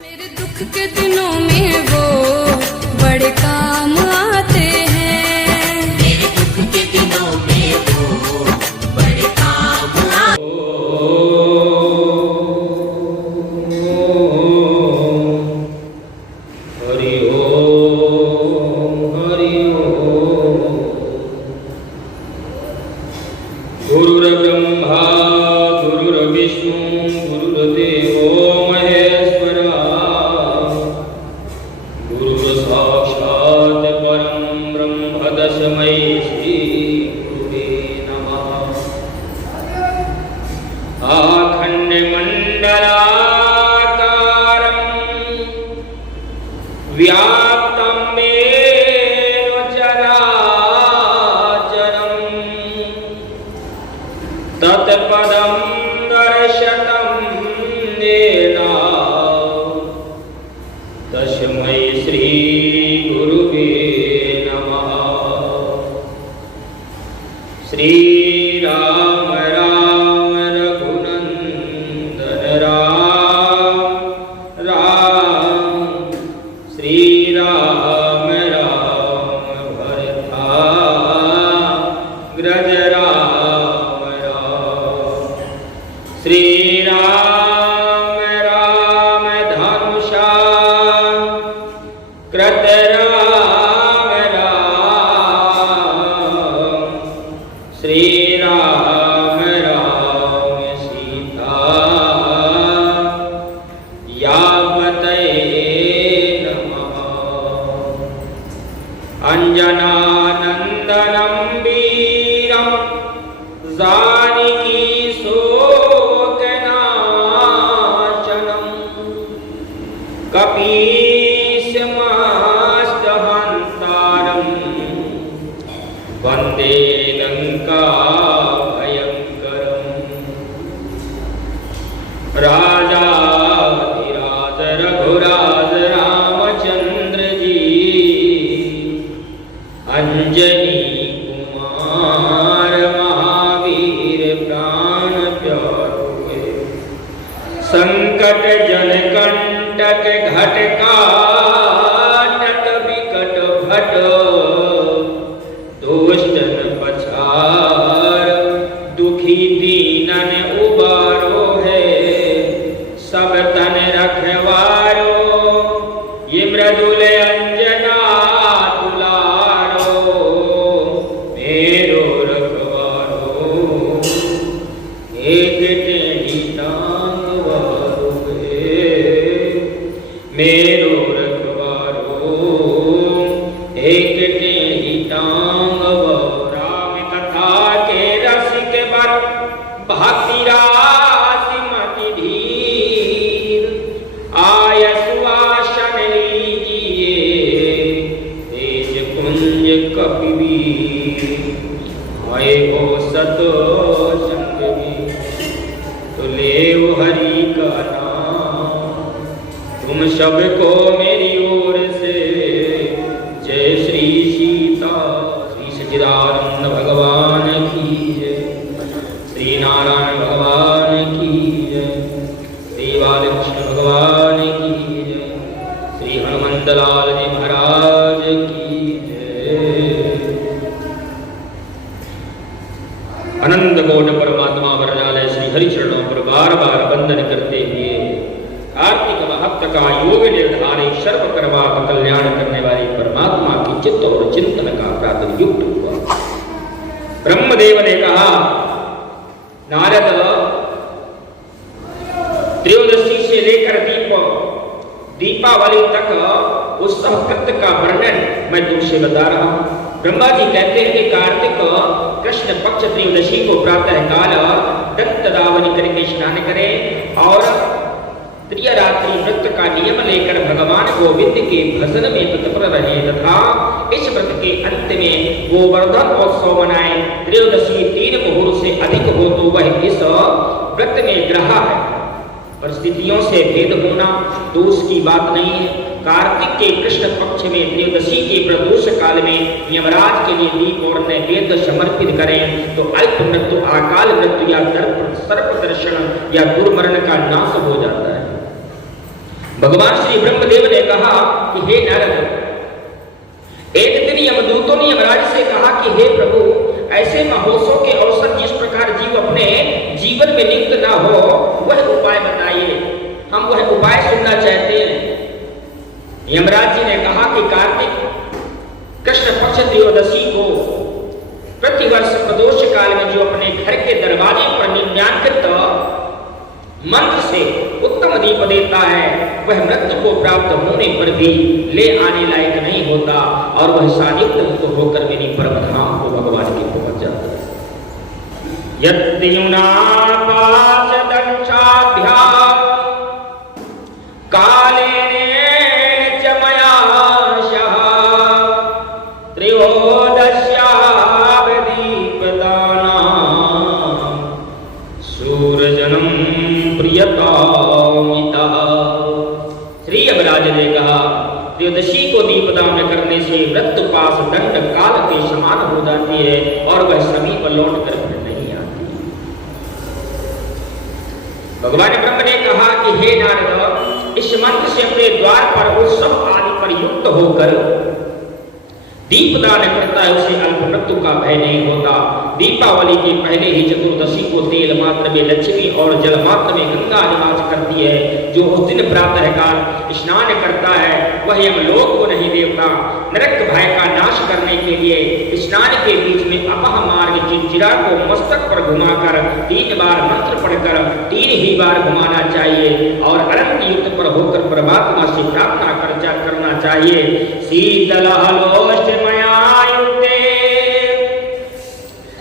मेरे दुख के दिनों में वो बड़े काम आते हैं। मेरे दुख के दिनों में वो बड़े काम आते हरि ओम हरि ओम। गुरुर्ब्रह्मा गुरुर्विष्णु गुरुर्देवो महेश्वरः गुरुर्साक्षात् परं ब्रह्म तस्मै श्री गुरुवे नमः। आखण्डमण्डलाकारं व्याप्तं येन चराचरं तत्पदं दर्शतं येन तस्मै श्री गुरुवे नमः। श्री राम राम रघुनंदन राम राम श्री राम राम भरताग्रज राम राम श्री राम राम धनुषा कृत राम राम श्री राम राम सीता यापतये नमः। अंजनानंदनं वीरं जानकी शोकनाशनं कपीशमस्तहन्तारं वन्दे लंका भयंकरम्। राजाधिराज रघुराज रामचंद्र जी अंजनी कुमार महावीर प्राण प्यारे संकट जन कंटक घट काटक विकट भट दुष्टन पछार दुखी दीनन उबारो है सब तन रखवारो ये मृदुल अंजना दुलारो मेरो रखवारो एक टेढ़ी टांग वारो है मेरो रखवारो एक टेढ़ी टांग वारो। राम कथा के रसिक बर भक्ति राशि मति धीर आय सुवासन लीजिए तेज कुंज कपिवीर आए हो सतो संग में तो लेव हरि का नाम तुम सबको मेरी ओर से जय श्री सीता श्री सच्चिदानंद भगवान की जय श्री नारायण भगवान की जय श्री बालकृष्ण भगवान की जय श्री हनुमंत लाल जी महाराज की जय। अनंत कोट परमात्मा वरदालय श्री हरि चरणों पर बार बार वंदन करते हुए कार्तिक महत्व का योग निर्धारे सर्व कर्मा का कल्याण करने वाले परमात्मा की चित्त और चिंतन का प्रातः युक्त हुआ। ब्रह्मदेव ने कहा नारद त्रयोदशी से लेकर दीपावली तक उत्सव कृत्य का वर्णन मैं तुमसे बता रहा हूं। ब्रह्मा जी कहते हैं कि कार्तिक कृष्ण पक्ष त्रयोदशी को प्रातः काल दत्त दावनी करके स्नान करें और त्रियरात्रि व्रत का नियम लेकर भगवान गोविंद के भजन में तत्पर रहे तथा इस व्रत के अंत में गोवर्धन उत्सव मनाएं। त्रयोदशी 3 मुहूर्त से अधिक हो तो वह इस व्रत में ग्रह है। परिस्थितियों से भेद होना दोष की बात नहीं है। कार्तिक के कृष्ण पक्ष में त्रयोदशी के प्रदोष काल में यमराज के लिए दीप और नैवेद्य समर्पित करें तो अल्प मृत्यु, अकाल मृत्यु या सर्प दर्शन या दुर्मरण का नाश हो जाता है। भगवान श्री ब्रह्मदेव ने कहा कि हे नारद, एक दिन यमदूतों ने यमराज से कहा कि हे प्रभु, ऐसे महोत्सव के अवसर जिस प्रकार जीव अपने जीवन में लिप्त ना हो, वह उपाय बताइए, हम वह उपाय सुनना चाहते हैं। यमराज जी ने कहा कि कार्तिक कृष्ण पक्ष त्रयोदशी को प्रतिवर्ष प्रदोष काल में जो अपने घर के दरवाजे पर निम्नांकित मंत्र से उत्तम दीप देता है, वह मृत्यु को प्राप्त होने पर भी ले आने लायक नहीं होता और वह सानिध्य मुक्त होकर मेरी परम धाम को भगवान की पहुंच जाता है। यद्युनापाशदंशाभ्यां कालेन च मया शः त्रयोदश्यावदीपदानां सूरजनं प्रियतामिता। श्री यमराज ने कहा, त्रयोदशी को दीपदान करने से मृत्यु पास दंड काल के समान हो जाती है और वह समीप लौट कर फिर नहीं आती। भगवान ब्रह्म ने कहा कि हे नारद, इस मंत्र से अपने द्वार पर उत्सव आदि पर युक्त होकर दीपदान करता है, उसे अल्प मृत्यु का भय नहीं होता। दीपावली के पहले ही चतुर्दशी को तेल मात्र में लक्ष्मी और जल मात्र में गंगा निवास करती है। जो उस दिन प्रातः काल स्नान करता है वह यमलोक को नहीं देवता, नरक भय का नाश करने के लिए स्नान के बीच में अपह मार्ग चिंचिरा को मस्तक पर घुमाकर 3 बार मंत्र पढ़कर 3 ही बार घुमाना चाहिए और अनंत युक्त पर होकर परमात्मा से प्रार्थना करना चाहिए। शीतलहलोष्टमयायुक्ते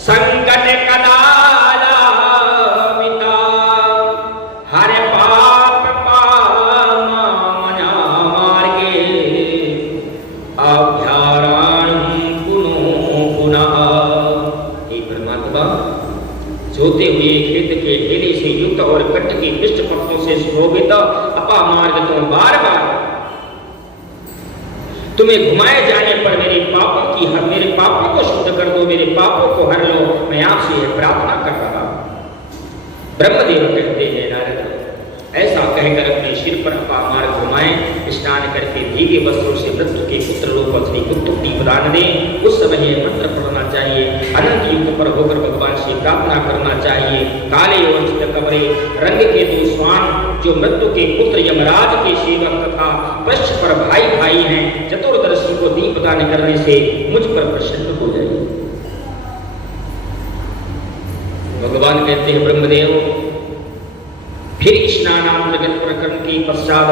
संकट कदालामिता हर पाप पामना मार्गे अभ्यारणं पुनः। हे परमात्मा, जोते हुए खेत के ढेले से युक्त और कट की पृष्ठ पक्षों से शोभित अपा मार्ग तो बार बार तुम्हें घुमाए जाने पर मेरे पापों को शुद्ध कर दो, मेरे पापों को हर लो, मैं आपसे यह प्रार्थना कर रहा हूं। ब्रह्मदेव कहते हैं, नारद, ऐसा कहकर अपने सिर पर अपा मार्ग घुमाएं, स्नान करके भीगे वस्त्रों से मृत्यु के पुत्र रूप श्री कुत्तुक दीपदान दें। उस समय यह मंत्र पढ़ना चाहिए, अनंत युग पर होकर भगवान से प्रार्थना करना चाहिए। काले और चितकबरे रंग के 2 श्वान जो मृत्यु के पुत्र यमराज के सेवक तथा पृष्ठ पर भाई भाई हैं, चतुर्दशी को दीपदान करने से मुझ पर प्रसन्न हो जाइए। भगवान कहते हैं, ब्रह्मदेव, फिर स्नानांतर्गत प्रकरण के पश्चात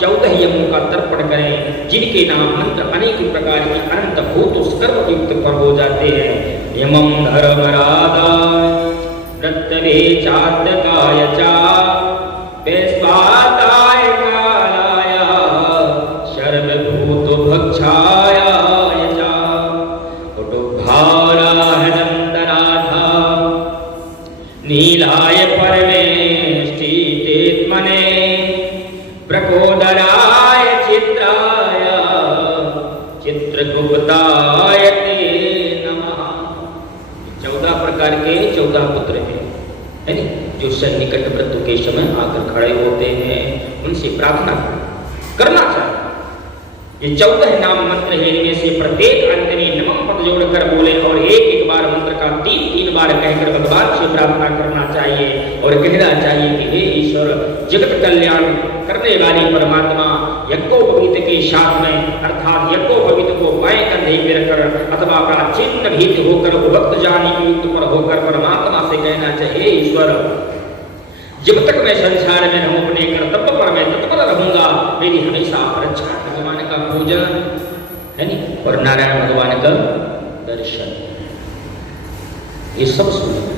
14 यमों का तर्पण करें, जिनके नाम मंत्र अनेक प्रकार के अनंत भूत सर्वयुक्त पर हो जाते हैं। यमं धर्मराधाय प्रत्यवे चात्तकाय च वैश्वाताय कालाय सर्वभूतभक्षाय च कुटुम्भाराय नन्दनाथा नीलाय परमेष्ठितेत्मने प्रकोदराय चित्राय चित्रगुप्ताय ते नमः। 14 प्रकार के 14 पुत्र हैं, है नी, जो सन्निकट मृत्यु के समय आकर खड़े होते हैं, उनसे प्रार्थना करना चाहिए। ये 14 नाम मंत्र है, इनमें से प्रत्येक अंत में नमः पद जोड़कर बोले और एक बार मंत्र का 3 बार कहकर भगवान से प्रार्थना करना चाहिए और कहना चाहिए कि हे ईश्वर, जगत कल्याण करने वाले परमात्मा, यज्ञोपवीत के साथ में अर्थात यज्ञोपवीत को बाएं कंधे पे रखकर अथवा प्राचीन भीत होकर भक्त जानी युक्त पर होकर परमात्मा से कहना चाहिए, ईश्वर, जब तक मैं संसार में रहूं अपने कर्तव्य पर मैं तत्पर रहूंगा, मेरी हमेशा रक्षा। भगवान का पूजन है नी, और नारायण भगवान का दर्शन, ये सब सुनना है,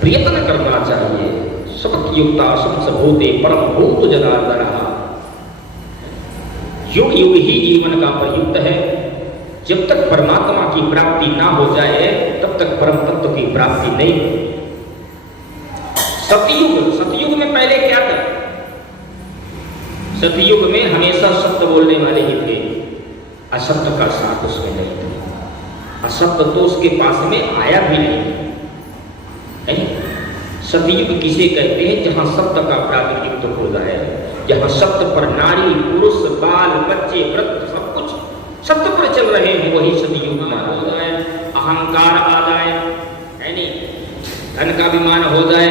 प्रयत्न करना चाहिए। सबक युक्ता संसभूते परम भूत जनार्दन, युग युग ही जीवन का प्रयुक्त है। जब तक परमात्मा की प्राप्ति ना हो जाए तब तक परम तत्व की प्राप्ति नहीं। सतयुग में पहले क्या था? सतयुग में हमेशा सत्य बोलने वाले ही थे, असत्य का साथ उसमें नहीं था, असत्य तो उसके पास में आया भी नहीं। सतयुग किसे कहते हैं? जहाँ सत्य का प्रातिनिधित्व हो जाए, जहाँ सत्य पर नारी पुरुष बाल बच्चे वृद्ध सब कुछ सत्य पर चल रहे हैं, वही सतयुग माना जाए। अहंकार आ जाए, है नहीं, धन का अभिमान हो जाए,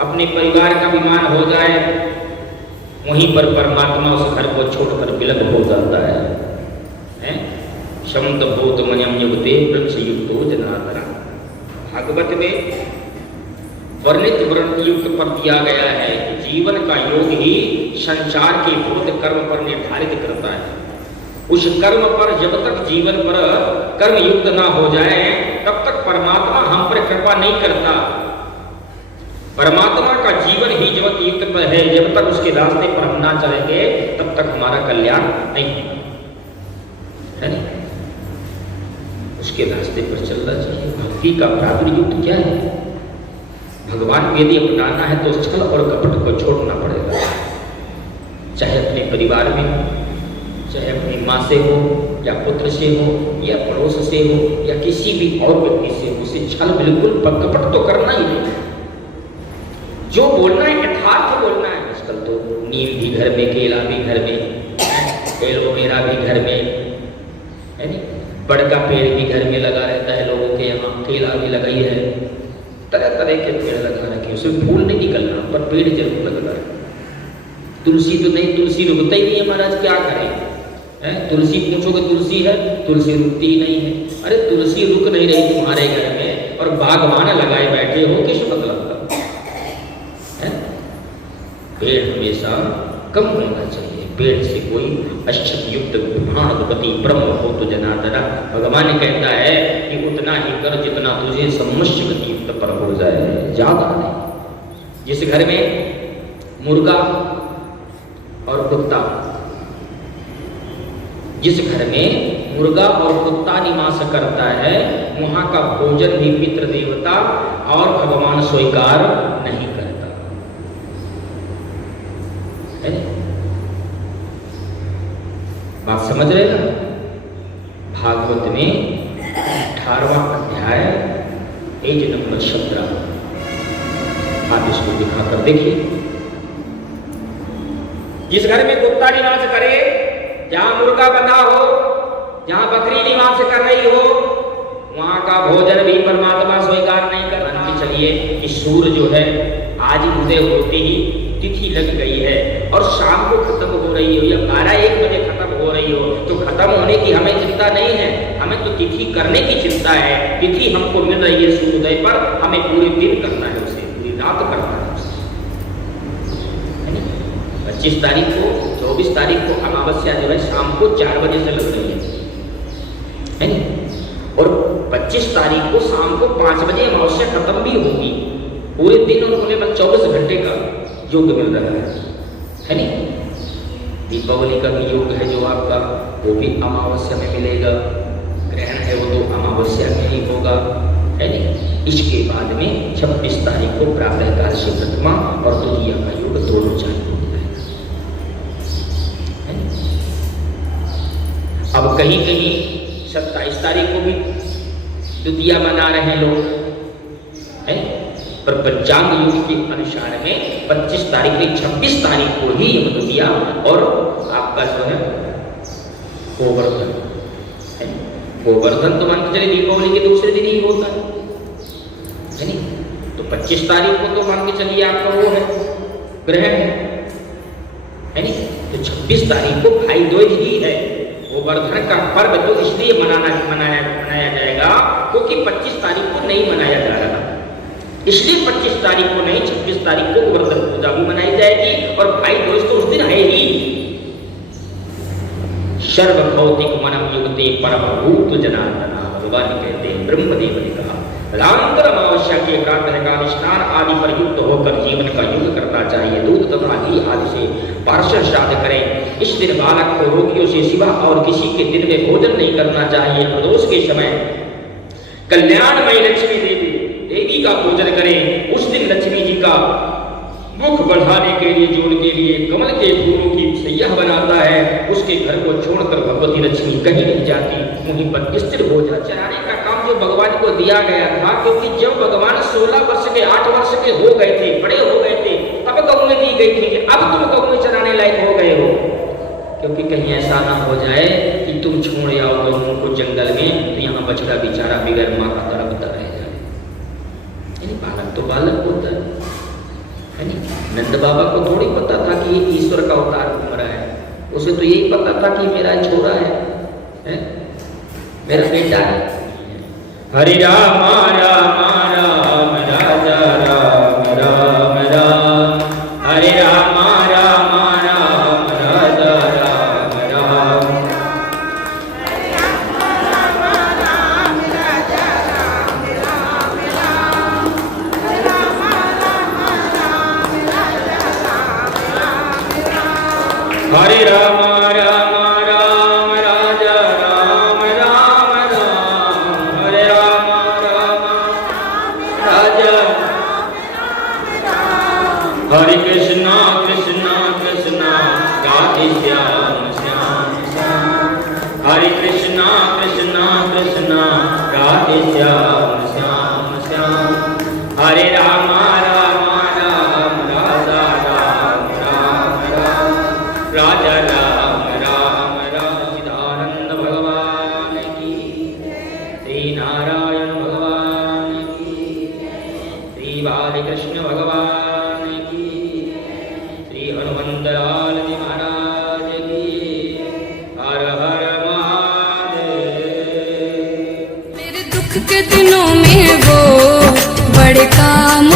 अपने परिवार का अभिमान हो जाए, वहीं पर परमात्मा उस घर को छोड़कर विलग हो जाता है? शब्द भूत मनियम युगते वृक्ष युक्तो जनार्दन। भागवत में वर्णित वर्ण युक्त पर दिया गया है कि जीवन का योग ही संसार के भूत कर्म पर निर्धारित करता है। उस कर्म पर जब तक जीवन पर कर्म युक्त ना हो जाए तब तक परमात्मा हम पर कृपा नहीं करता। परमात्मा का जीवन ही जब युक्त पर है, जब तक उसके रास्ते पर हम ना चलेंगे तब तक हमारा कल्याण नहीं है नहीं? उसके रास्ते पर चलना चाहिए। भक्ति का प्राथमिक युक्त क्या है? भगवान को यदि अपनाना है तो छल और कपट को छोड़ना पड़ेगा, चाहे अपने परिवार में, चाहे अपनी माँ से हो या पुत्र से हो या पड़ोस से हो या किसी भी और व्यक्ति से हो, उसे छल बिल्कुल कपट तो करना ही नहीं। जो बोलना है यथार्थ बोलना है। आजकल तो नीम भी घर में, केला भी घर में, एलोवेरा भी घर में, है नहीं, बड़ का पेड़ भी घर में लगा रहता है लोगों के यहाँ, केला भी लगाई है, तरह तरह के पेड़ लगा रखे, उसमें फूल नहीं निकलना पर पेड़ जरूर लग रहा है। तुलसी तो नहीं, तुलसी रुकता ही नहीं है महाराज, क्या करें? तुलसी पूछोगे तुलसी है, तुलसी रुकती ही नहीं है। अरे तुलसी रुक नहीं रही तुम्हारे घर में और बागवान लगाए बैठे हो, किस मतलब का? पेड़ हमेशा कम होना चाहिए। पेड़ से कोई अक्षत युक्त विभाणपति ब्रह्म हो तो जनार्दन। भगवान कहता है कि उतना ही कर जितना तुझे सम्मश्य गति युक्त पर हो जाए, ज्यादा नहीं। जिस घर में मुर्गा और कुत्ता, जिस घर में मुर्गा और कुत्ता निवास करता है वहां का भोजन भी पितृ देवता और भगवान स्वीकार नहीं करता है। बात समझ रहे ना? भागवत में 18वां अध्याय पेज नंबर 17, आप इसको दिखाकर देखिए। जिस घर में कुत्ता निवास करे, जहां मुर्गा बंधा हो, जहां बकरी निवास कर रही हो, वहां का भोजन भी परमात्मा स्वीकार नहीं कर रहा। चलिए कि सूर्य जो है आज उदय होते ही तिथि लग गई है और शाम को खत्म हो रही हो या 12-1 बजे खत्म हो रही हो, तो खत्म होने की हमें चिंता नहीं है, हमें तो तिथि करने की चिंता है। तिथि हमको मिल रही है सूर्योदय पर, हमें पूरे दिन करना है उसे, पूरी रात करना है उसे, है नहीं? 25 तारीख को, 24 तारीख को अमावस्या जो है शाम को 4 बजे से लग रही है नहीं? और 25 तारीख को शाम को 5 बजे अमावस्या खत्म भी होगी। पूरे दिन उन्होंने 24 घंटे का योग मिल रहा है नहीं? दीपावली का भी योग है जो आपका, वो भी अमावस्या में मिलेगा। ग्रहण है वो तो अमावस्या में ही होगा, है नहीं? इसके बाद में 26 तारीख को प्रातः काल से प्रथमा और द्वितीया का योग दोनों चालू हो जाएगा। अब कहीं कहीं 27 तारीख को भी द्वितीया मना रहे हैं लोग, है? पर पंचांग युग के अनुसार में 25 तारीख से 26 तारीख को ही यम द्वितीया और आपका जो है गोवर्धन है। गोवर्धन तो मान के चले दीपावली के दूसरे दिन ही होता है नहीं? तो 25 तारीख को तो मान के चलिए आपका वो है ग्रहण है नहीं? तो 26 तारीख को भाई दूज ही है। गोवर्धन का पर्व तो इसलिए मनाया जाएगा क्योंकि 25 तारीख को नहीं मनाया जा रहा, इसलिए 25 तारीख को नहीं 26 तारीख को गोवर्धन पूजा भी मनाई जाएगी। और भाई दोस्त तो उस दिन है ही। सर्व भौतिक मनम युगते परम भूत जनार्दन। भगवान कहते हैं, ब्रह्मदेव ने कहा रामांतर अमावस्या के प्रातः काल स्नान आदि पर युक्त होकर जीवन का युग करना चाहिए। दूध तथा घी आदि से पार्षद श्राद्ध करें। इस दिन बालक को रोगियों से सिवा और किसी के दिन में भोजन नहीं करना चाहिए। प्रदोष के समय कल्याणमयी लक्ष्मी देवी का पूजन करें। उस दिन लक्ष्मी जी का मुख बढ़ाने के लिए, जोड़ के लिए कमल के फूलों की सैया बनाता है। उसके घर को छोड़कर भगवती लक्ष्मी कहीं नहीं जाती, वहीं पर स्थिर हो जा। चराने का काम जो तो भगवान को दिया गया था, क्योंकि जब भगवान 16 वर्ष के 8 वर्ष के हो गए थे, बड़े हो गए थे, तब गौएं दी गई थी कि अब तुम गौएं चराने लायक हो गए हो। क्योंकि कहीं ऐसा ना हो जाए कि तुम छोड़ आओ गौओं को जंगल में, तो यहाँ बछड़ा बेचारा बिगर माँ का तड़पता रह जाए। यानी बालक तो बालक होता है नहीं? नंद बाबा को थोड़ी पता था कि ये ईश्वर का अवतार घूम रहा है, उसे तो यही पता था कि मेरा छोरा है? मेरा बेटा है। हरि राम राम राम राजा राम राम राम, हरे राम राम राम राजा राम राम, हरे राम राम राम राजा राम राम राम, हरे राम राम राजा, हरे कृष्णा कृष्णा कृष्णा राधे श्याम श्याम श्याम, हरे कृष्णा कृष्णा कृष्णा राधे श्याम श्याम श्याम, हरे राम राम राम राजा राम राम राम, राजा राम राम राम। चिदानंद भगवान की, श्री नारायण भगवान की, श्री बालकृष्ण भगवान की, श्री हनुमंतलाल जी महाराज की। हर हर महादेव। मेरे दुख के दिनों में वो बड़े काम